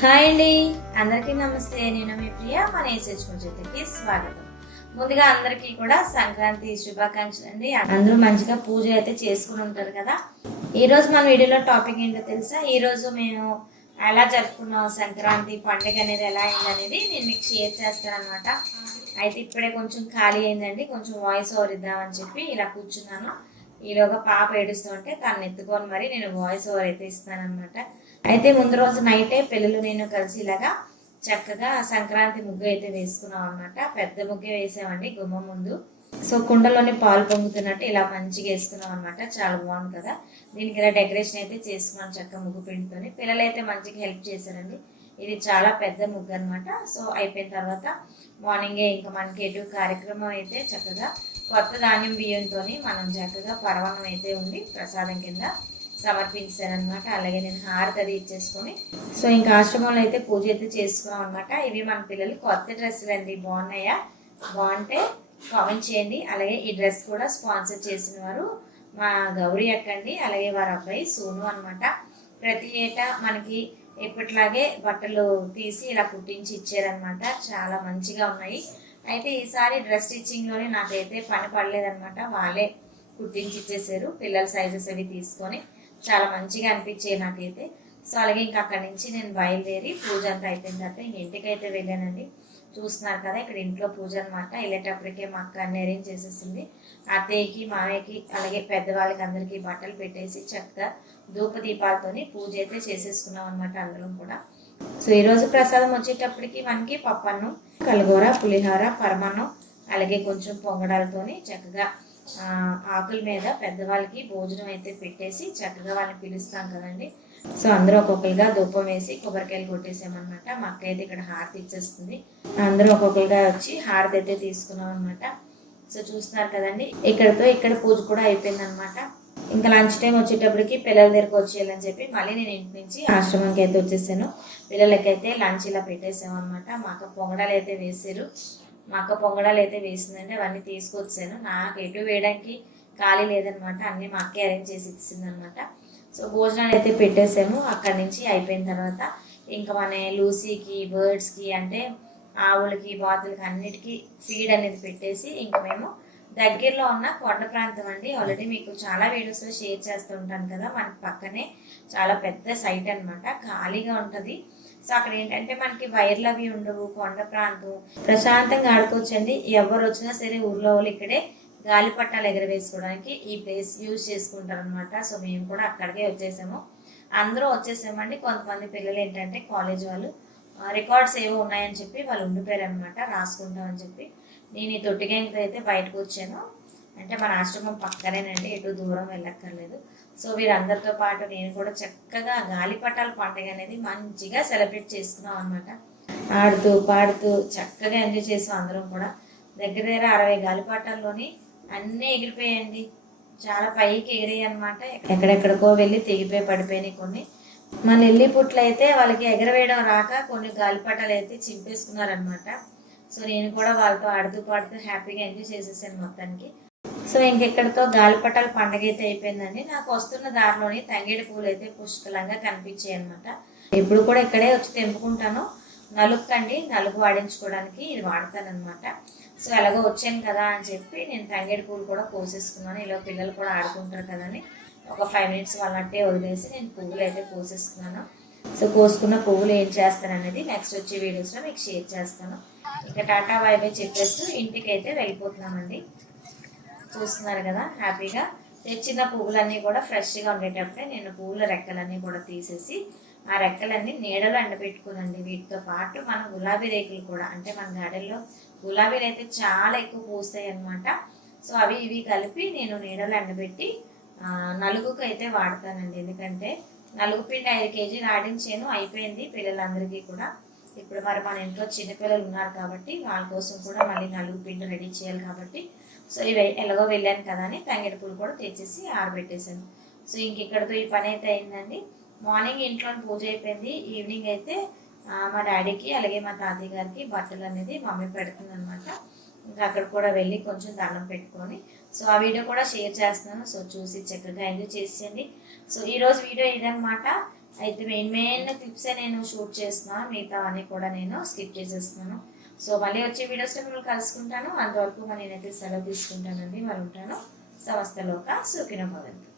Hi అండి. అందరికీ నమస్తే. నేను మీ ప్రియ. మన ఏసేజ్ జ్యోతికి స్వాగతం. ముందుగా అందరికీ కూడా సంక్రాంతి శుభాకాంక్షలు అండి. అందరూ మంచిగా పూజ అయితే చేసుకుని ఉంటారు కదా. ఈ రోజు మన వీడియోలో టాపిక్ ఏంటో తెలుసా? ఈ రోజు మేము ఎలా జరుపుకున్నాం సంక్రాంతి పండుగ అనేది ఎలా అయింది అనేది నేను మీకు షేర్ చేస్తాను అనమాట అయితే ఇప్పుడే కొంచెం ఖాళీ అయిందండి. కొంచెం వాయిస్ ఓవర్ ఇద్దామని చెప్పి ఇలా కూర్చున్నాను. ఈలోగా పాప ఏడుస్తుంటే తను ఎత్తుకొని మరి నేను వాయిస్ ఓవర్ అయితే ఇస్తాను అనమాట అయితే ముందు రోజు నైటే పిల్లలు నేను కలిసి ఇలాగా చక్కగా సంక్రాంతి ముగ్గు అయితే వేసుకున్నాం అనమాట పెద్ద ముగ్గే వేసామండి గుమ్మ ముందు. సో కుండలోని పాలు పొంగుతున్నట్టు ఇలా మంచిగా వేసుకున్నాం అనమాట చాలా బాగుంది కదా. దీనికి ఇలా డెకరేషన్ అయితే చేసుకున్నాను చక్క ముగ్గు పిండితోని. పిల్లలు అయితే మంచిగా హెల్ప్ చేశారండి. ఇది చాలా పెద్ద ముగ్గు అనమాట సో అయిపోయిన తర్వాత మార్నింగే ఇంకా మనకి ఎటు కార్యక్రమం అయితే చక్కగా కొత్త ధాన్యం బియ్యంతో మనం చక్కగా పరవణం అయితే ఉండి ప్రసాదం కింద సమర్పించారనమాట అలాగే నేను హారతి అది ఇచ్చేసుకొని సో ఇంకా ఆశ్రమంలో అయితే పూజ అయితే చేసుకున్నాం అనమాట ఇవి మన పిల్లలు కొత్త డ్రెస్సులు అండి. బాగున్నాయా? బాగుంటే కామెంట్ చేయండి. అలాగే ఈ డ్రెస్ కూడా స్పాన్సర్ చేసిన వారు మా గౌరీ అక్క అండి. అలాగే వారి అబ్బాయి సోను అనమాట ప్రతి ఏటా మనకి ఎప్పటిలాగే బట్టలు తీసి ఇలా కుట్టించి ఇచ్చారనమాట చాలా మంచిగా ఉన్నాయి. అయితే ఈసారి డ్రెస్ స్టిచ్చింగ్లోనే నాకైతే పని పడలేదనమాట వాళ్ళే కుట్టించి ఇచ్చేసారు. పిల్లల సైజెస్ అవి తీసుకొని. చాలా మంచిగా అనిపించాయి నాకైతే. సో అలాగే ఇంకా అక్కడి నుంచి నేను బయలుదేరి పూజ అంతా అయిపోయిన తర్వాత ఇంక ఇంటికి అయితే వెళ్ళానండి. చూస్తున్నారు కదా ఇక్కడ ఇంట్లో పూజ అనమాట వెళ్ళేటప్పటికే మా అక్క అన్ని అరేంజ్ చేసేసింది. అత్తయ్యకి మామయ్యకి అలాగే పెద్దవాళ్ళకి అందరికీ బట్టలు పెట్టేసి చక్కగా ధూప దీపాలతోని పూజ అయితే చేసేసుకున్నాం అనమాట అందరం కూడా. సో ఈరోజు ప్రసాదం వచ్చేటప్పటికి మనకి పప్పన్నం కలగూర పులిహోర పరమాన్నం అలాగే కొంచెం పొంగడాలతోని చక్కగా ఆకుల మీద పెద్దవాళ్ళకి భోజనం అయితే పెట్టేసి చక్కగా వాళ్ళని పిలుస్తాం కదండి. సో అందరూ ఒక్కొక్కరుగా ధూపం వేసి కొబ్బరికాయలు కొట్టేసామన్నమాట. మా అక్క అయితే ఇక్కడ హారతి ఇచ్చేస్తుంది. అందరూ ఒక్కొక్కరుగా వచ్చి హారతి అయితే తీసుకున్నాం అనమాట సో చూస్తున్నారు కదండి. ఇక్కడతో ఇక్కడ పూజ కూడా అయిపోయింది అనమాట ఇంకా లంచ్ టైం వచ్చేటప్పటికి పిల్లల దగ్గరకు వచ్చేయాలని చెప్పి మళ్ళీ నేను ఇంటి నుంచి ఆశ్రమంకి అయితే వచ్చేసాను. పిల్లలకైతే లంచ్ ఇలా పెట్టేసాం అనమాట మా అక్క పొంగడాలు అయితే వేసారు మా అక్క పొంగడాలు అయితే వేసిందంటే అవన్నీ తీసుకొచ్చాను. నాకు ఎటు వేయడానికి ఖాళీ లేదనమాట అన్నీ మా అక్కే అరేంజ్ చేసి ఇచ్చిందనమాట. సో భోజనాలు అయితే పెట్టేసాము. అక్కడి నుంచి అయిపోయిన తర్వాత ఇంకా మన లూసీకి బర్డ్స్కి అంటే ఆవులకి బాతులకి అన్నిటికీ ఫీడ్ అనేది పెట్టేసి ఇంకా మేము దగ్గరలో ఉన్న కొండ ప్రాంతం అండి. ఆల్రెడీ మీకు చాలా వీడియోస్లో షేర్ చేస్తూ ఉంటాను కదా మన పక్కనే చాలా పెద్ద సైట్ అనమాట ఖాళీగా ఉంటుంది. సో అక్కడ ఏంటంటే మనకి వైర్లు అవి ఉండవు కొండ ప్రాంతం. ప్రశాంతంగా ఆడుకోవచ్చండి. ఎవరు వచ్చినా సరే ఊర్లో వాళ్ళు ఇక్కడే గాలిపటాలు ఎగరవేసుకోవడానికి ఈ ప్లేస్ యూజ్ చేసుకుంటారు అనమాట సో మేము కూడా అక్కడికే వచ్చేసాము. అందరూ వచ్చేసామండి. కొంతమంది పిల్లలు ఏంటంటే కాలేజ్ వాళ్ళు. రికార్డ్స్ ఏవో ఉన్నాయని చెప్పి వాళ్ళు ఉండిపోయారు అనమాట రాసుకుంటామని చెప్పి. నేను ఈ తొట్టిగంగతో అయితే బయటకు వచ్చాను. అంటే మన ఆశ్రమం పక్కనేనండి ఎటు దూరం వెళ్ళక్కర్లేదు. సో వీరందరితో పాటు నేను కూడా చక్కగా గాలిపటాల పండుగ అనేది మంచిగా సెలబ్రేట్ చేసుకున్నాం అనమాట ఆడుతూ పాడుతూ చక్కగా ఎంజాయ్ చేసాం అందరం కూడా. దగ్గర దగ్గర అరవై గాలిపటాల్లోని అన్నీ ఎగిరిపోయాయండి. చాలా పైకి ఎగిరాయి అనమాట ఎక్కడెక్కడికో వెళ్ళి తెగిపోయి పడిపోయినాయి కొన్ని. మన ఎల్లి పుట్లు అయితే వాళ్ళకి ఎగరవేయడం రాక కొన్ని గాలిపటాలు అయితే చింపేసుకున్నారనమాట సో నేను కూడా వాళ్ళతో ఆడుతూ పాడుతూ హ్యాపీగా ఎంజాయ్ చేసేసాను మొత్తానికి. సో ఇంకెక్కడితో గాలిపటాల పండగ అయితే అయిపోయిందండి. నాకు వస్తున్న దారిలోని తంగేడి పూలు అయితే పుష్కలంగా కనిపించాయి అనమాట ఎప్పుడు కూడా ఇక్కడే వచ్చి తెంపుకుంటాను. నలుపుకండి నలుపు వాడించుకోవడానికి ఇది వాడతాను అనమాట సో ఎలాగో వచ్చాను కదా అని చెప్పి నేను తంగేడి పూలు కూడా కోసేసుకున్నాను. ఇలా పిల్లలు కూడా ఆడుకుంటారు కదా అని ఒక ఫైవ్ మినిట్స్ వాళ్ళంటే వదిలేసి నేను పువ్వులు అయితే కోసేసుకున్నాను. సో కోసుకున్న పువ్వులు ఏం చేస్తాను అనేది నెక్స్ట్ వచ్చే వీడియోస్లో మీకు షేర్ చేస్తాను. ఇక టాటా వైబే చెప్పేస్తూ ఇంటికి అయితే వెళ్ళిపోతున్నామండి. చూస్తున్నారు కదా హ్యాపీగా. తెచ్చిన పువ్వులన్నీ కూడా ఫ్రెష్గా ఉండేటప్పుడే నేను పువ్వుల రెక్కలన్నీ కూడా తీసేసి ఆ రెక్కలన్నీ నీడలో ఎండబెట్టుకునండి. వీటితో పాటు మన గులాబీ రేకులు కూడా అంటే మన గార్డెన్లో గులాబీలు అయితే చాలా ఎక్కువ పూస్తాయి అన్నమాట సో అవి ఇవి కలిపి నేను నీడలో ఎండబెట్టి నలుగుకు అయితే వాడతానండి. ఎందుకంటే నలుగు పిండి ఐదు కేజీలు ఆడించాను అయిపోయింది పిల్లలందరికీ కూడా. ఇప్పుడు మరి మన ఇంట్లో చిన్నపిల్లలు ఉన్నారు కాబట్టి వాళ్ళ కోసం కూడా మళ్ళీ నలుగు పిండి రెడీ చేయాలి కాబట్టి సో ఇవి ఎలాగో వెళ్ళాను కదా అని తంగేడు పూలు కూడా తెచ్చేసి ఆరబెట్టేశాను. సో ఇంక ఇక్కడతో ఈ పని అయితే అయిందండి. మార్నింగ్ ఇంట్లో పూజ అయిపోయింది. ఈవినింగ్ అయితే మా డాడీకి అలాగే మా తాతయ్య గారికి బట్టలు అనేది మమ్మీ పెడుతుంది అనమాట ఇంకా అక్కడ కూడా వెళ్ళి కొంచెం దండం పెట్టుకొని సో ఆ వీడియో కూడా షేర్ చేస్తున్నాను. సో చూసి చక్కగా ఎంజాయ్ చేసేయండి. సో ఈరోజు వీడియో ఇదనమాట అయితే మెయిన్ మెయిన్ క్లిప్సే నేను షూట్ చేస్తున్నాను మిగతా అన్నీ కూడా నేను స్కిప్ చేసేస్తున్నాను. సో మళ్ళీ వచ్చే వీడియోస్లో మిమ్మల్ని కలుసుకుంటాను. అంతవరకు నేనైతే సెలవు తీసుకుంటానండి. మరి ఉంటాను. సమస్తలోక సూకిన భవంతు.